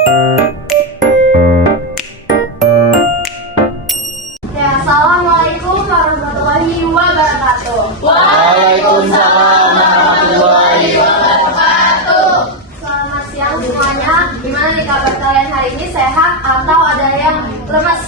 Assalamualaikum warahmatullahi wabarakatuh. Waalaikumsalam warahmatullahi wabarakatuh. Selamat siang semuanya. Gimana nih kabar kalian hari ini? Sehat atau ada yang lemes?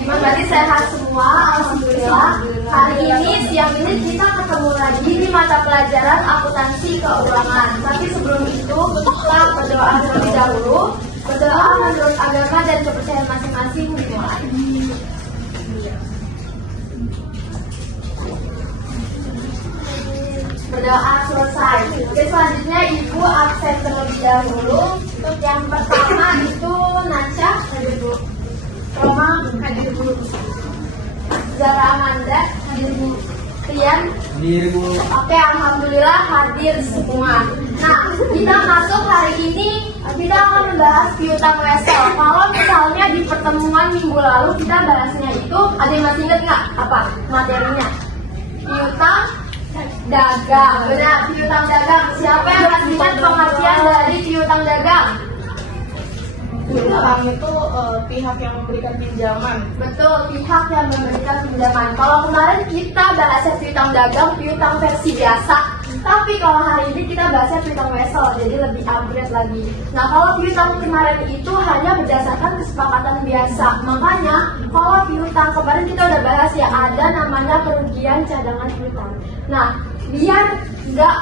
Gimana berarti sehat semua? Alhamdulillah. Hari ini siang ini kita ketemu lagi di mata pelajaran akuntansi keuangan. Tapi sebelum itu kita berdoa terlebih dahulu. Berdoa menurut agama dan kepercayaan masing-masing dimulai. Berdoa selesai. Oke, selanjutnya ibu absen terlebih dahulu. Untuk yang pertama itu Nasya, hadir bu. Roma, hadir bu. Zara Amanda, hadir bu. Rian, Hadir Bu. oke, alhamdulillah hadir semua. Nah, kita masuk hari ini, kita akan membahas piutang wesel. Kalau misalnya di pertemuan minggu lalu kita bahasnya itu, ada yang masih ingat nggak apa materinya? Piutang dagang. Benar, piutang dagang. Siapa yang masih ingat pengertian dari piutang dagang? Piutang itu pihak yang memberikan pinjaman. Betul, pihak yang memberikan pinjaman. Kalau kemarin kita bahasnya piutang dagang, piutang versi biasa. Tapi kalau hari ini kita bahasnya piutang wesel, jadi lebih upgrade lagi. Nah, kalau piutang kemarin itu hanya berdasarkan kesepakatan biasa. Makanya, kalau piutang kemarin kita udah bahas ya, ada namanya kerugian cadangan piutang. Nah, biar nggak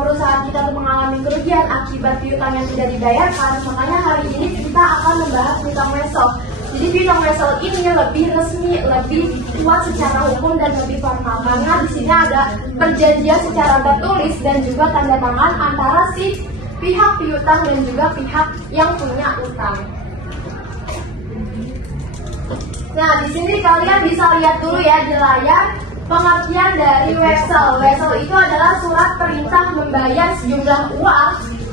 perusahaan kita tuh mengalami kerugian akibat piutang yang tidak dibayarkan, makanya hari ini kita akan membahas piutang wesel. Jadi piutang wesel ini lebih resmi, lebih kuat secara hukum dan lebih formal karena di sini ada perjanjian secara tertulis dan juga tanda tangan antara si pihak piutang dan juga pihak yang punya utang. Nah, di sini kalian bisa lihat dulu ya di layar pengertian dari wesel. Wesel itu adalah surat perintah membayar sejumlah uang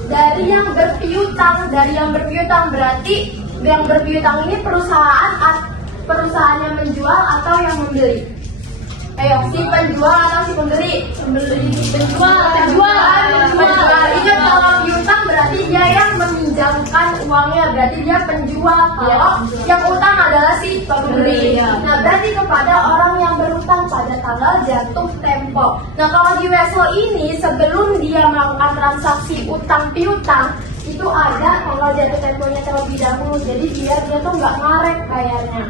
dari yang berpiutang. Dari yang berpiutang berarti yang berpiutang ini perusahaan yang menjual atau yang membeli. Ayo, si penjual atau si pembeli? Penjual. Itu kalau piutang berarti dia yang meminjamkan uangnya, berarti dia penjual. Kalau yang utang adalah si pembeli. Nah, berarti kepada orang yang berutang pada tanggal jatuh tempo. Nah, kalau di wesel ini sebelum dia melakukan transaksi utang piutang itu ada tanggal jatuh temponya terlebih dahulu. Jadi biar dia tuh nggak ngaret bayarnya.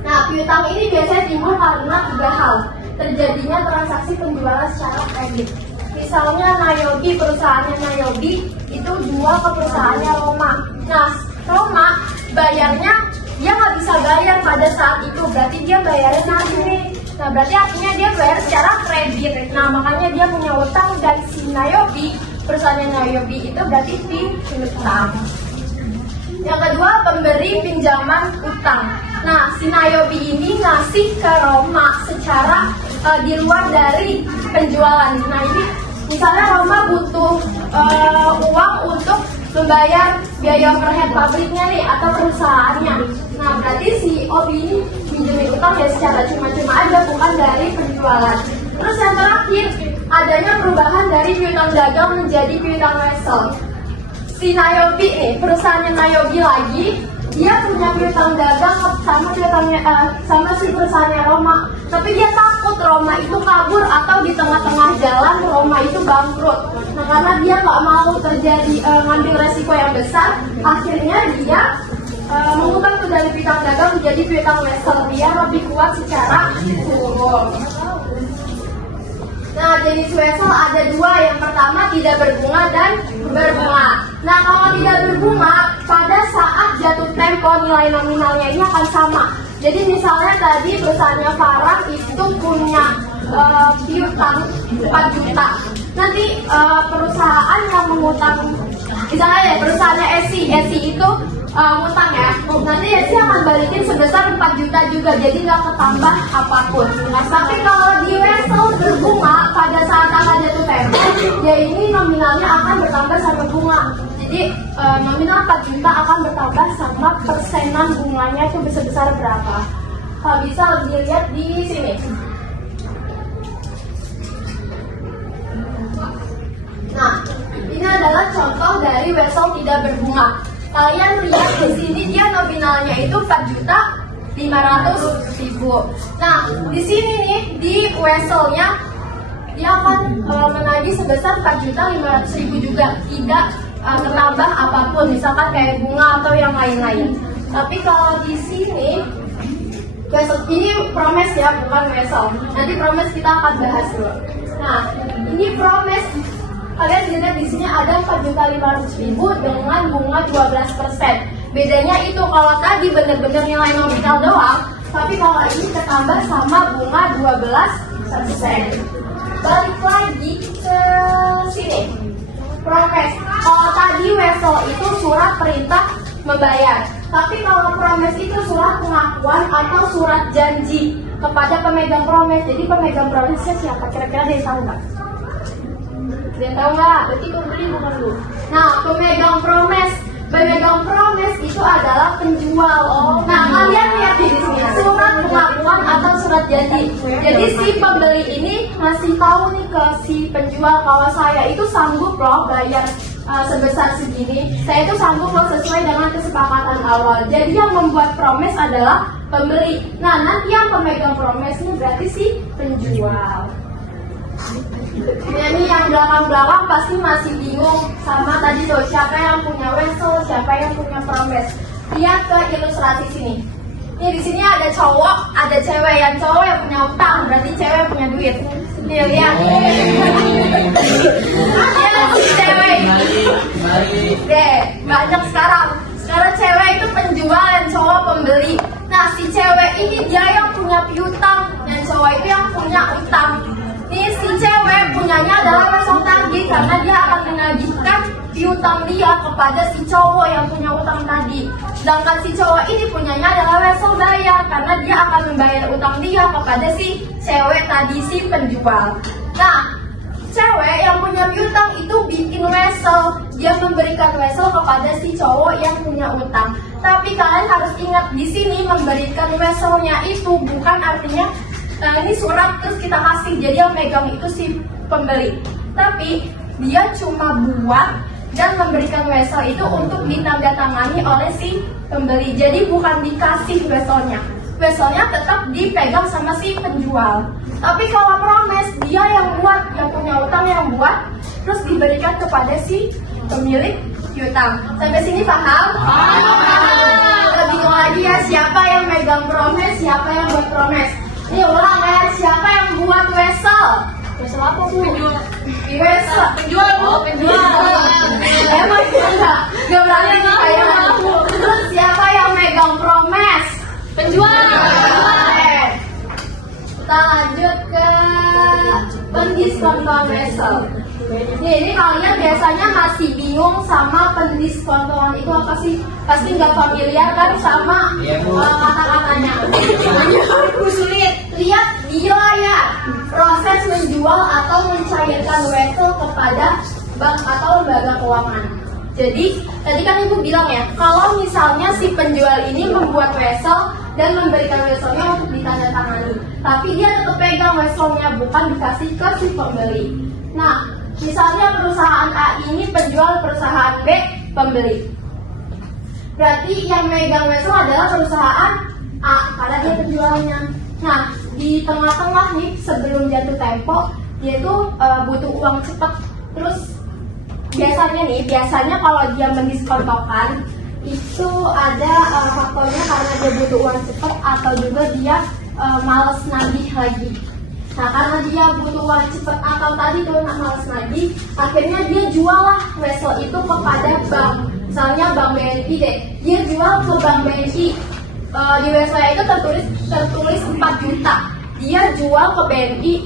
Nah, piutang ini biasanya timbul karena tiga hal. Terjadinya transaksi penjualan secara kredit. Misalnya Nayobi, perusahaannya Nayobi itu jual ke perusahaannya Roma. Nah, Roma bayarnya dia nggak bisa bayar pada saat itu, berarti dia bayarnya nanti nih. Nah, berarti artinya dia bayar secara kredit. Nah, makanya dia punya utang dan si Nayobi, perusahaannya Nayobi itu berarti piutang. Yang kedua, pemberi pinjaman utang. Nah, si Nayobi ini ngasih ke Roma secara di luar dari penjualan. Nah, ini misalnya Roma butuh uang untuk membayar biaya overhead pabriknya nih atau perusahaannya. Nah, berarti si Obi ini pinjemin utang ya secara cuma-cuma aja, bukan dari penjualan. Terus yang terakhir, adanya perubahan dari piutang dagang menjadi piutang wesel. Si Nayobi nih, perusahaannya Nayobi lagi, dia punya piutang dagang sama si perusahaannya Roma. Tapi dia takut Roma itu kabur atau di tengah-tengah jalan Roma itu bangkrut. Nah, karena dia nggak mau terjadi ngambil resiko yang besar, akhirnya dia mengubah tuh dari piutang dagang menjadi piutang wesel. Dia lebih kuat secara hukum. Nah, jenis wesel ada dua. Yang pertama tidak berbunga dan berbunga. Nah, kalau tidak berbunga, pada saat jatuh tempo nilai nominalnya ini akan sama. Jadi misalnya tadi perusahaannya Farah itu punya piutang 4 juta. Nanti perusahaan yang mengutang, misalnya ya perusahaannya Esi itu ngutang ya. Nanti Esi akan balikin sebesar 4 juta juga, jadi nggak ketambah apapun. Nah, tapi kalau di wesel berbunga pada saat akan jatuh tempo, ya ini nominalnya akan bertambah sama bunga. Jadi nominal 4 juta akan bertambah sama persenan bunganya itu besar berapa. Kalau bisa dilihat di sini. dari wesel tidak berbunga. Kalian lihat di sini dia nominalnya itu 4.500.000. Nah, di sini nih di weselnya dia akan menagih sebesar 4.500.000 juga, tidak tertambah apapun, misalkan kayak bunga atau yang lain-lain. Tapi kalau di sini wesel ini promise ya, bukan wesel. Nanti promise kita akan bahas dulu. Nah, ini promise kalian lihat di sini ada 4.500.000 dengan bunga 12%. Bedanya itu kalau tadi benar-benar nilai nominal doang, tapi kalau ini ketambah sama bunga 12%. Balik lagi ke sini. Promise. Kalau tadi wesel itu surat perintah membayar. Tapi kalau promise itu surat pengakuan atau surat janji kepada pemegang promise. Jadi pemegang promise siapa? Kira-kira ada yang tahu nggak? Dia tahu nggak? Berarti pembeli bukan lu. Nah, pemegang promise itu adalah penjual. Nah, kalian lihat di sini surat pengakuan atau surat janji. Jadi si pembeli ini masih tahu nih ke si penjual kalau saya itu sanggup loh bayar sebesar segini. Saya itu sanggup loh sesuai dengan kesepakatan awal. Jadi yang membuat promise adalah pembeli. Nah, nanti yang pemegang promise ini berarti si penjual. Ini yang belakang-belakang pasti masih bingung sama tadi tuh siapa yang punya wesel, siapa yang punya promise. Lihat ke ilustrasi sini. Ini di sini ada cowok, ada cewek. Yang cowok yang punya utang, berarti cewek yang punya duit. Nih lihat. Cewek. Deh, banyak sekarang. Sekarang cewek itu penjual dan cowok pembeli. Nah, si cewek ini dia yang punya piutang dan cowok itu yang punya utang. Nih si cewek punyanya adalah wesel tagih karena dia akan menagihkan piutang dia kepada si cowok yang punya utang tadi. Sedangkan si cowok ini punyanya adalah wesel bayar karena dia akan membayar utang dia kepada si cewek tadi, si penjual. Nah, cewek yang punya piutang itu bikin wesel, dia memberikan wesel kepada si cowok yang punya utang. Tapi kalian harus ingat di sini memberikan weselnya itu bukan artinya ini surat terus kita kasih, jadi yang megang itu si pembeli. Tapi dia cuma buat dan memberikan wesel itu untuk ditandatangani oleh si pembeli. Jadi bukan dikasih weselnya. Weselnya tetap dipegang sama si penjual. Tapi kalau promise dia yang buat, yang punya utang yang buat, terus diberikan kepada si pemilik piutang. Sampai sini paham? Paham. Bingung lagi ya, siapa yang megang promise, siapa yang buat promise? Ini ulang ya, siapa yang buat wesel? Wesel apa bu? Wesel. Penjual bu. Penjual. Emang enggak berani nih kayak aku. Terus siapa yang megang promise? Penjual. Kita lanjut ke pendiskontoan wesel. Nih, ini kalian biasanya masih bingung sama pendiskontoan itu apa sih? Pasti nggak familiar kan sama kata-katanya. Sulit. Lihat di layar proses menjual atau mencairkan wesel kepada bank atau lembaga keuangan. Jadi tadi kan ibu bilang ya, kalau misalnya si penjual ini membuat wesel dan memberikan weselnya untuk ditandatangani, tapi dia tetap pegang weselnya, bukan dikasih ke si pembeli. Nah, misalnya perusahaan A ini penjual, perusahaan B pembeli. Berarti yang megang wesel adalah perusahaan A karena dia penjualnya. Nah, di tengah-tengah nih sebelum jatuh tempo, dia tuh butuh uang cepat. Terus biasanya kalau dia mendiskontokan itu ada faktornya karena dia butuh uang cepat atau juga dia males nagih lagi. Nah, karena dia butuh uang cepat atau tadi tuh males nagih, akhirnya dia jual lah wesel itu kepada bank. Misalnya bank BNI deh, dia jual ke bank BNI. Di website itu tertulis 4 juta. Dia jual ke BNI,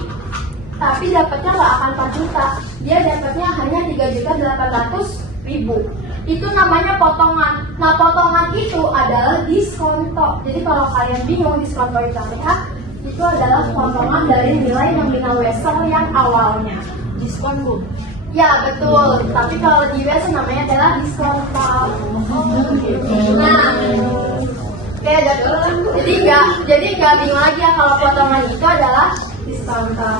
tapi dapatnya nggak akan 4 juta. Dia dapatnya hanya 3.800.000. Itu namanya potongan. Nah, potongan itu adalah diskonto. Jadi kalau kalian bingung diskonto itu apa, itu adalah potongan dari nilai nominal wesel yang awalnya. Diskon bu? Ya betul. Tapi kalau di wesel namanya adalah diskonto. Nah. Oke, jadi nggak bingung lagi ya kalau potongan itu adalah diskonto.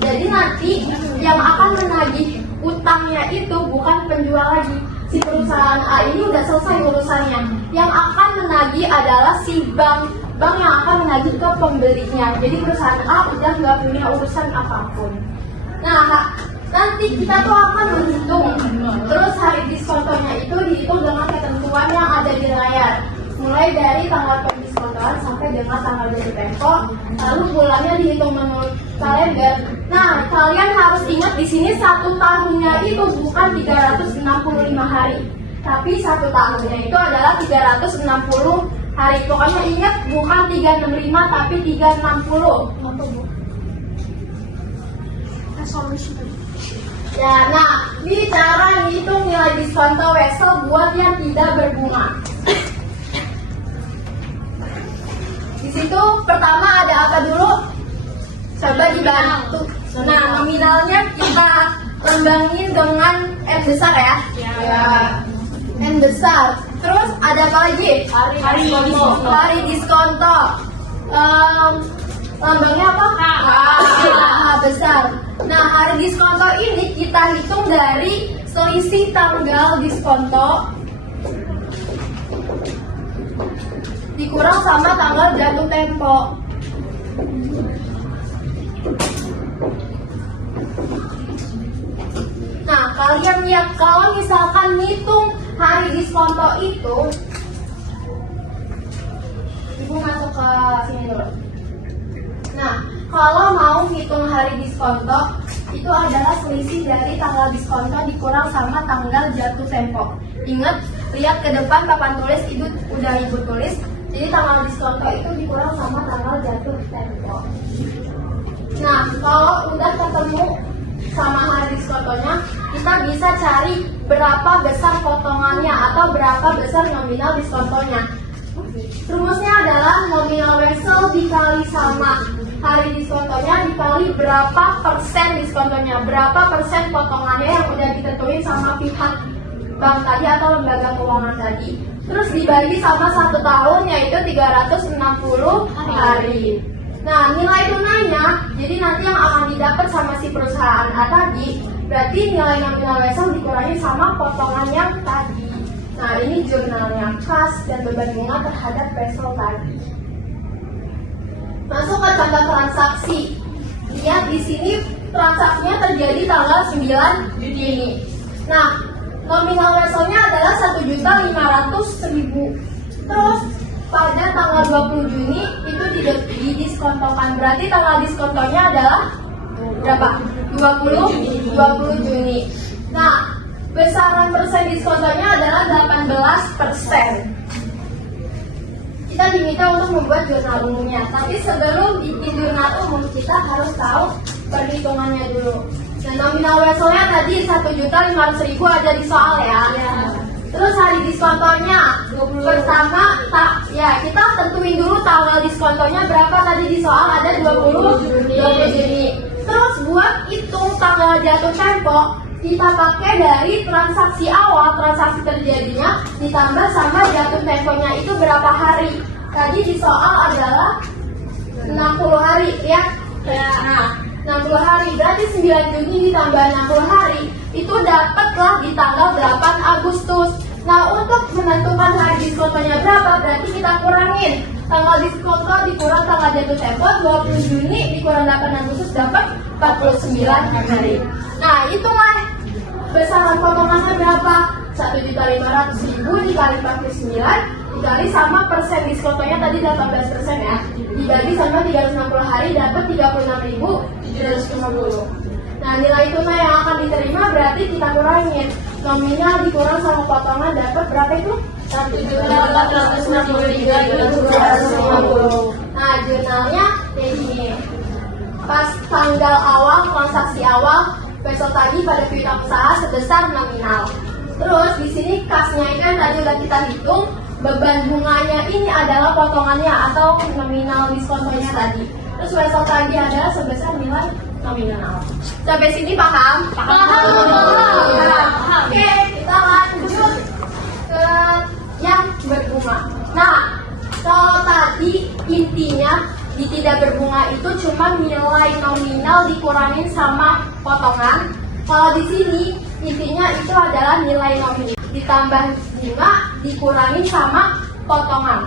Jadi nanti yang akan menagih utangnya itu bukan penjual lagi. si perusahaan A ini udah selesai urusannya. Yang akan menagih adalah si bank yang akan menagih ke pembelinya. Jadi perusahaan A udah nggak punya urusan apapun. Nah, nanti kita tuh akan menghitung. Terus hari diskontonya itu dihitung dengan ketentuan yang ada di layar. Mulai dari tanggal pendiskontoan sampai dengan tanggal jatuh tempo, lalu bulannya dihitung menurut kalender. Nah, kalian harus ingat di sini 1 tahunnya itu bukan 365 hari, tapi 1 tahunnya itu adalah 360 hari. Pokoknya ingat bukan 365 tapi 360. Ya, nah, ini cara ngitung nilai diskonto wesel buat yang tidak berbunga. Di situ pertama ada apa dulu? Coba dibantu. Nah, nominalnya kita lembangin dengan N besar ya. Ya. N besar. Terus ada apa lagi? Hari diskonto. Lambangnya apa? H besar. Nah, hari diskonto ini kita hitung dari selisih tanggal diskonto dikurang sama tanggal jatuh tempo. Nah, kalian lihat kalau misalkan ngitung hari diskonto itu, Ibu masuk ke sini dulu. Nah, kalau mau hitung hari diskonto itu adalah selisih dari tanggal diskonto dikurang sama tanggal jatuh tempo. Ingat, lihat ke depan papan tulis itu udah Ibu tulis. Jadi tanggal diskonto itu dikurang sama tanggal jatuh tempo. Nah, kalau udah ketemu sama hari diskontonya, kita bisa cari berapa besar potongannya atau berapa besar nominal diskontonya. Rumusnya adalah nominal wesel dikali sama hari diskontonya dikali berapa persen diskontonya, berapa persen potongannya yang udah ditentuin sama pihak bank tadi atau lembaga keuangan tadi. Terus dibagi sama 1 tahun yaitu 360 hari. Nah, nilai tunainya, jadi nanti yang akan didapat sama si perusahaan A tadi, berarti nilai nominal wesel dikurangi sama potongan yang tadi. Nah, ini jurnalnya, kas dan beban bunga terhadap wesel tadi. Masuk ke contoh transaksi. Lihat di sini transaksinya terjadi tanggal 9 Juni. Nah, nominal weselnya adalah 1.500.000. Terus pada tanggal 20 Juni itu didiskontokan. Berarti tanggal diskontonya adalah berapa? 20 Juni. Nah, besaran persen diskontonya adalah 18%. Kita diminta untuk membuat jurnal umumnya, tapi sebelum bikin jurnal umum kita harus tahu perhitungannya dulu. Dan nominal weselnya tadi 1.500.000 ada di soal ya. Terus hari diskontonya pertama kita tentuin dulu tanggal diskontonya berapa tadi di soal ada 20 Juni. Terus buat hitung tanggal jatuh tempo kita pakai dari transaksi awal, transaksi terjadinya ditambah sama jatuh temponya itu berapa hari. Tadi di soal adalah 60 hari ya. Nah, 60 hari berarti 9 Juni ditambah 60 hari itu dapatlah di tanggal 8 Agustus. Nah, untuk menentukan hari diskontonya berapa berarti kita kurangin tanggal diskonto dikurang tanggal jatuh tempo, 20 Juni dikurang 8 Agustus dapat 49 hari. Nah, itulah besaran potongannya berapa? 1.500.000 dikali 49 dikali sama persen diskontonya tadi 18% ya. Dibagi sama 360 hari dapat 36.350. Nah, nilai tunai yang akan diterima berarti kita kurangin. Nominal dikurang sama potongan dapat berapa itu? 1.463.250. Nah, jurnalnya kayak gini. Pas tanggal awal, transaksi awal, besok tadi pada piutang usaha sebesar nominal. Terus di sini kasnya itu kan tadi udah kita hitung, beban bunganya ini adalah potongannya atau nominal diskontonya tadi. Terus besok tadi adalah sebesar nilai nominal. Sampai sini paham? Paham. Oke, kita lanjut ke yang berbunga. Nah, kalau tadi intinya di tidak berbunga itu cuma nilai nominal dikurangin sama potongan. Kalau di sini intinya itu adalah nilai nominal. ditambah bunga dikurangi sama potongan.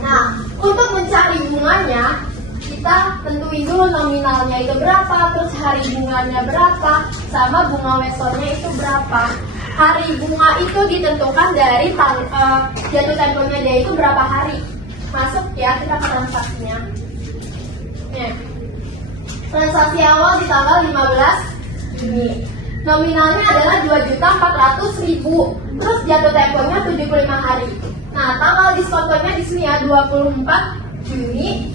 Nah, untuk mencari bunganya, kita tentuin dulu nominalnya itu berapa, terus hari bunganya berapa, sama bunga weselnya itu berapa. Hari bunga itu ditentukan dari jatuh temponya dia itu berapa hari. Masuk ya, kita ke transaksinya. Nih. Transaksi awal di tanggal 15 Juni. Nominalnya adalah 2.400.000. Terus jatuh temponya 75 hari. Nah, tanggal diskontonya di sini ya 24 Juni.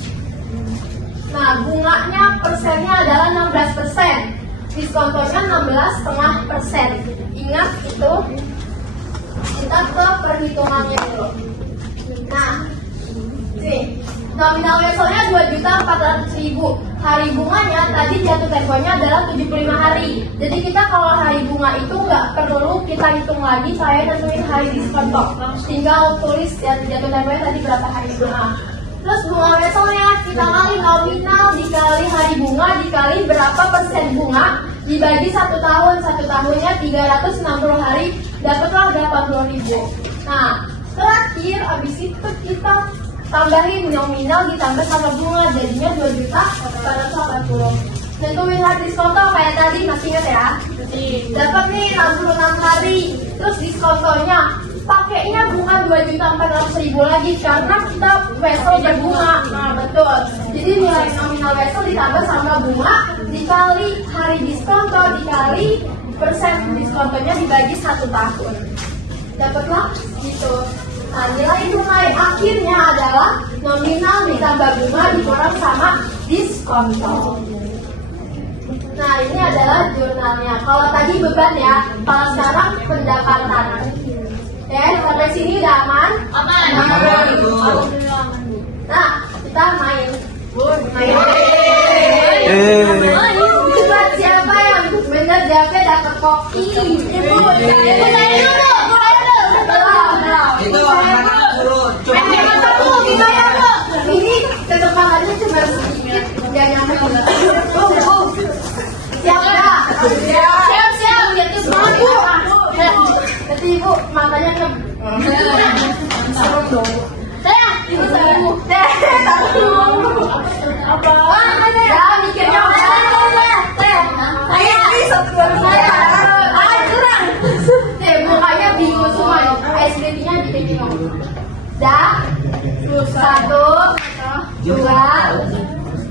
Nah, bunganya persennya adalah 16%. Diskontonya 16,5%. Ingat itu. Kita ke perhitungannya dulu. Nah, sini. Nominal weselnya 2.400.000. Hari bunganya tadi jatuh temponya adalah 75 hari. Jadi kita kalau hari bunga itu nggak perlu kita hitung lagi. Saya tentuin hari diskon kok. Tinggal tulis ya jatuh temponya tadi berapa hari bunga. Terus bunga weselnya kita kali nominal dikali hari bunga dikali berapa persen bunga dibagi 1 tahun. 1 tahunnya 360 hari, dapatlah 80.000. Nah, terakhir abis itu kita tambahin nominal ditambah sama bunga, jadinya 2.480. Tentuin hari diskonto kayak tadi, masih ingat ya? Dapat nih 66 hari. Terus diskontonya pakainya bunga 2.400.000 lagi karena kita wesel berbunga. Nah, betul. Jadi nilai nominal wesel ditambah sama bunga dikali hari diskonto dikali persen diskontonya dibagi 1 tahun. Dapatlah gitu. Nah, nilai bunga akhirnya adalah nominal ditambah bunga dikurang sama diskonto. Nah, ini adalah jurnalnya. Kalau tadi beban ya, kalau sekarang pendapatan. Oke, sampai sini udah aman? Aman. Nah, kita main. Buat siapa yang benar siapa dapat kopi? Ibu, saya dulu. Itu anak turun. Ini ketepangannya cuma sedikit, nggak nyampe. Siap nggak? Siap. Itu semangat bu. Nanti ibu matanya serem dong. Saya, ibu saya bu. Apa? Ya mikirnya saya saya. Bukanya bingung semua. SBT-nya dibikin dah. 1, 2,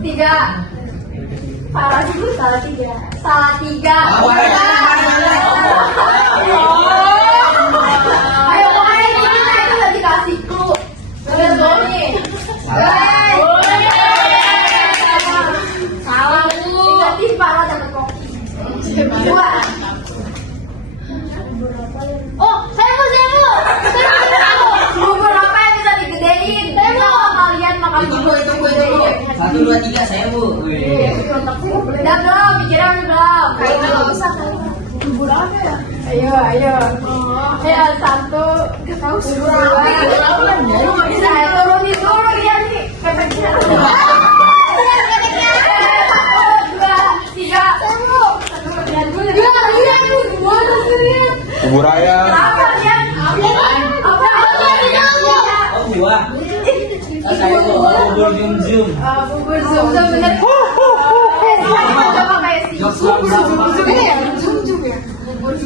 3. Parah dulu salah 3. Salah 3. Ayo pokoknya ini itu udah dikasih clue. Bener dong nih. Salah bu. Ganti parah dapat kopi. 2. Oh, saya mau. Bubur apa yang bisa digedein? Saya mau kalian makan bubur itu gedein. 1, 2, 3 saya bu. Udah belum? Pikiran belum? Kayak nggak usah. Bubur apa ya? Ayo. Ayo 1. Tahu bubur apa? Nggak bisa. Turunin dulu dia nih. Kepeknya. 1, 2, 3. Bubur ayam. Apa dia? Apa? Oh buah. Saya bubur zoom. Bubur zoom bener. Coba kayak sih. Bubur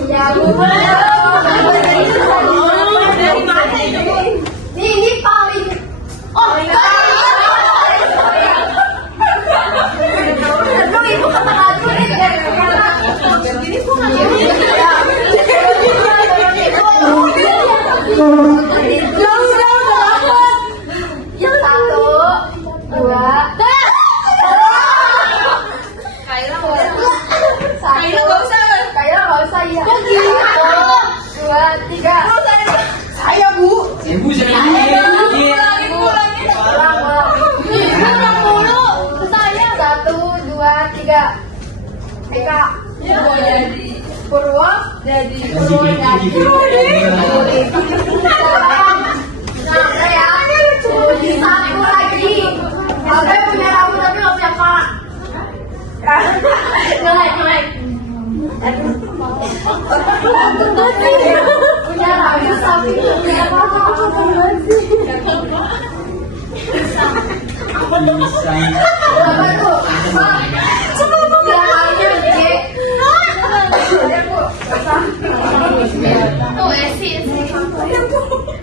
ya bubur. Dari mana ini paling. Oh Aduh, ibu kata aduh nih ini bukan yang 1, 2. Kaila nggak usah ya. 1, 2, 3. Saya bu. Ibu saya. Saya 1, 2, 3. Eka. Purwo jadi. Nah, saya 1 lagi. Saya punya rambut tapi nggak punya kepala. Jelek.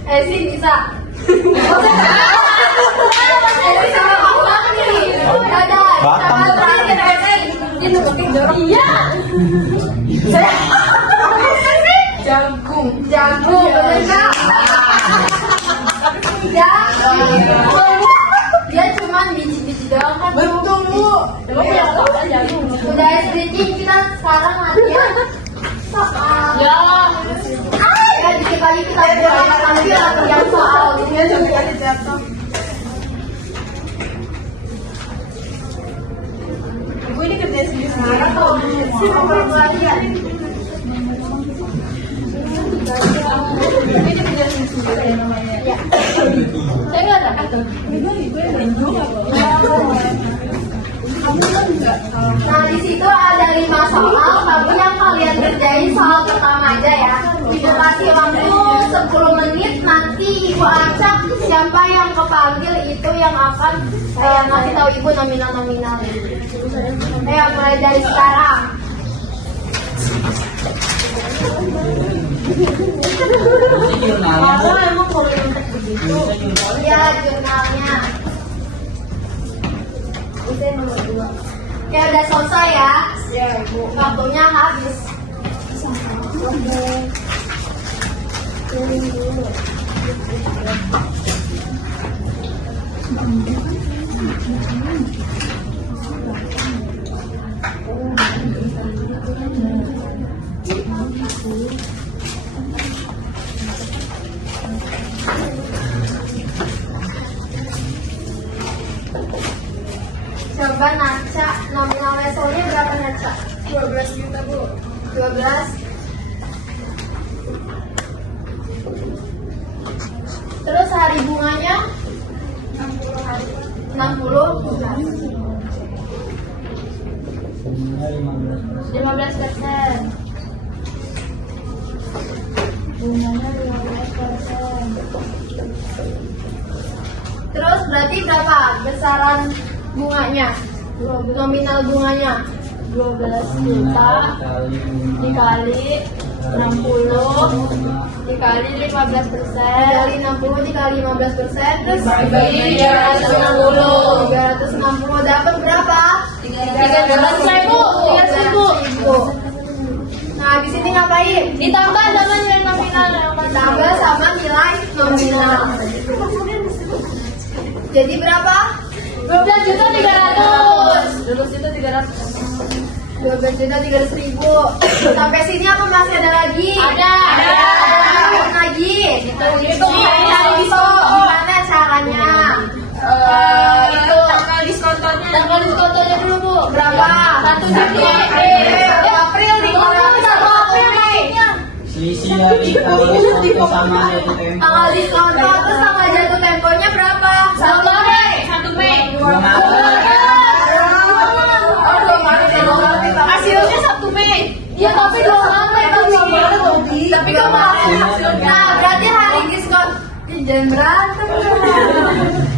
Esi bisa. Esi sama kamu apa nih? Dadah. Batang. Sama terakhir Esi. Ini makin dorong. Iya. Jagung. Jagung, bener nggak? Jagung. Dia cuma biji-biji doang kan? Betul, Bu. Udah sedikit kita sekarang latihan. Ya. Ya dikit lagi kita mulai nanti latihan soal. Dia juga ada jatuh. Ibu ini kerja sendiri atau Si nomor pelatihan. ini kerja sendiri namanya? Ya. Saya nggak tahu. Nah di situ ada 5 soal, tapi yang kalian kerjain soal pertama aja ya. Dikasih waktu 10 menit, nanti Ibu acak siapa yang kepanggil itu yang akan ngasih tahu Ibu nominal-nominal. Ya mulai dari sekarang. Ini jurnalnya. Emang kalau untuk begitu. Ya jurnalnya. Itu yang nomor 2. Oke udah selesai ya. Ya, Ibu. Waktunya habis. Coba Naca, nominal levelnya berapa Naca? 12 juta, Bu. 12. Terus hari bunganya 60. 15%. Bunganya 15%. Terus berarti berapa besaran bunganya? Nominal bunganya 12 juta dikali 60 dikali 15%, dikali 60 dikali 15%, terus Bagi 360 dapat berapa? 13.000. Nah di sini ngapain? Ditambah sama nilai nominal yang Tambah sama nilai nominal. Jadi berapa? 12.300. 12.300.000. Sampai sini apa masih ada lagi? Ada. Ada lagi. Hitung. Gimana caranya? Itu tanggal diskontonya. Tanggal diskontonya dulu, Bu. Berapa? 1 Juni. 1 April nih. 1 April nih. Selisih dari kalau diskonto sama jatuh tempo. Tanggal diskonto terus tanggal jatuh temponya berapa? 1 Mei. 1 Mei. Hasilnya 1 Mei. Iya tapi 2 Mei tapi kok hasil. Nah berarti hari diskon. Jangan berantem.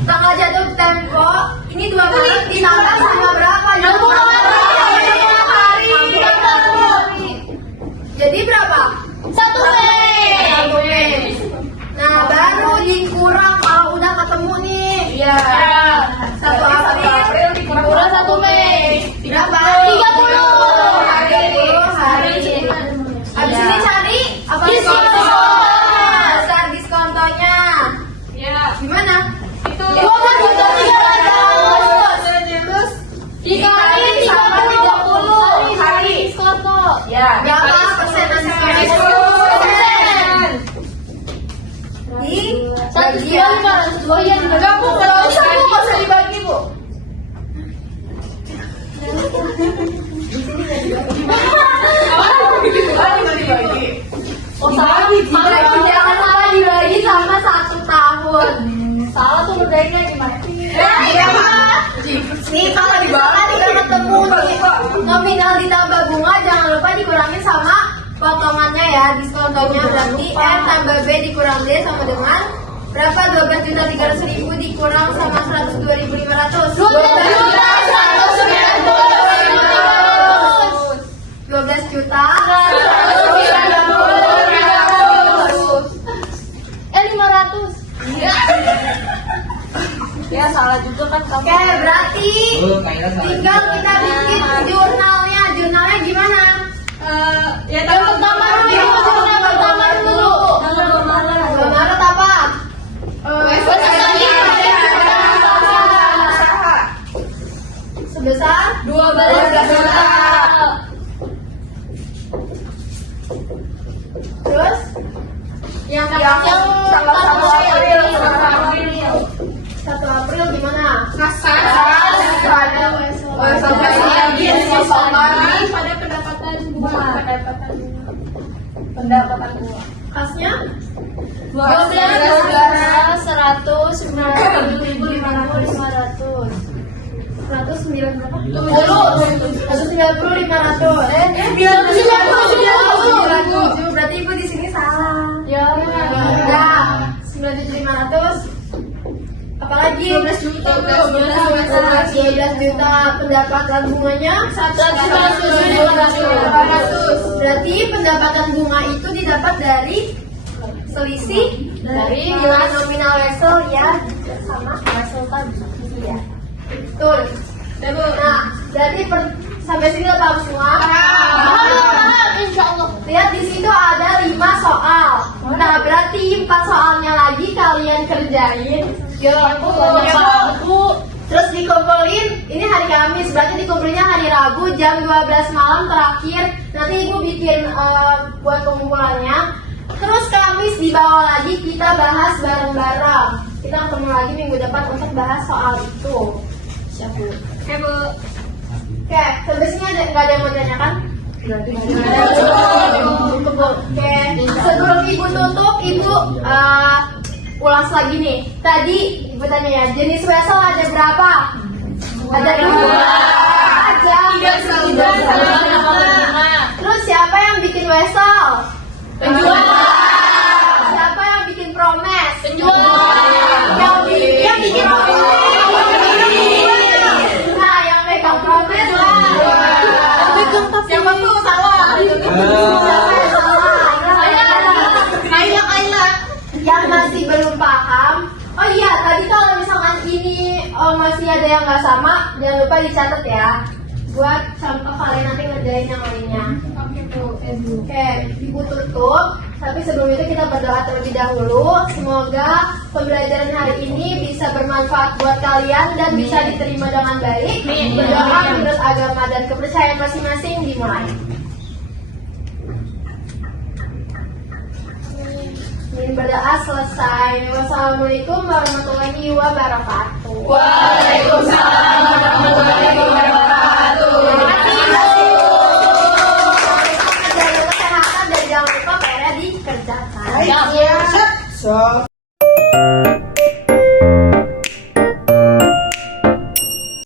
Tanggal jatuh tempo ini 2 Mei ditambah sama berapa? 60 hari. Jadi berapa? 1 Mei. Nah baru dikurang kalau udah ketemu nih. Iya. 1 April Dikurang 1 Mei. berapa? 30 hari. Habis ini cari apa? Diskon. Besar diskontonya. Ya. Gimana? Itu 12.300 dikali 30 hari diskonto. Ya. berapa persenan diskon? 10%. Di Satu juta 500. Oh iya, enggak, Bu. Kalau usah, Bu, nggak usah dibagi, Bu. Oh salah, jangan salah dibagi sama 1 tahun. Salah tuh bedanya gimana? Nih kalau dibawa tinggal ketemu nih nominal ditambah bunga jangan lupa dikurangin sama potongannya ya, diskontonya berarti N tambah B dikurang D sama dengan berapa? 12.300.000 dikurang sama 102.500. 12 juta 500. Pendapatan uang. Khasnya 12, 100, 900, 109 berapa? 190, 500. Berarti ibu di sini salah. Ya. Ya, 9.500. Apalagi 12 juta. 12 juta. Pendapatan bunganya 100. Berarti pendapatan bunga itu didapat dari selisih Dari nilai nominal wesel ya sama wesel tadi. Iya. Betul. Nah, berarti sampai sini udah paham semua? Insya Allah. Lihat di situ ada 5 soal. Nah, berarti 4 soalnya lagi kalian kerjain. Ya, Bu. Terus dikumpulin, ini hari Kamis, berarti dikumpulinnya hari Rabu jam 12 malam terakhir. Nanti ibu bikin buat pengumpulannya. Terus Kamis dibawa lagi kita bahas bareng-bareng. Kita ketemu lagi minggu depan untuk bahas soal itu. Siap Bu. Oke, Bu. Oke, sampai sini nggak ada yang mau tanyakan? Oke, sebelum ibu tutup, ibu ulas lagi nih. Tadi ibu tanya ya, jenis wesel ada berapa? Ada 2 aja. Terus siapa yang bikin wesel? Penjual. Siapa yang bikin promes? Penjual. Yang bikin nah, yang megang promes lah. Siapa tuh salah? Kaila. Yang masih belum paham. Oh iya, tadi kalau misalkan ini masih ada yang nggak sama, jangan lupa dicatat ya. Buat contoh kalian nanti ngerjain yang lainnya. Oke, ibu tutup. Tapi sebelum itu kita berdoa terlebih dahulu. Semoga pembelajaran hari ini bisa bermanfaat buat kalian dan bisa diterima dengan baik. Berdoa menurut agama dan kepercayaan masing-masing dimulai. Ini berdoa selesai. Wassalamualaikum warahmatullahi wabarakatuh. Waalaikumsalam warahmatullahi wabarakatuh. Jaga kesehatan dan jangan lupa PR dikerjakan. Siap. So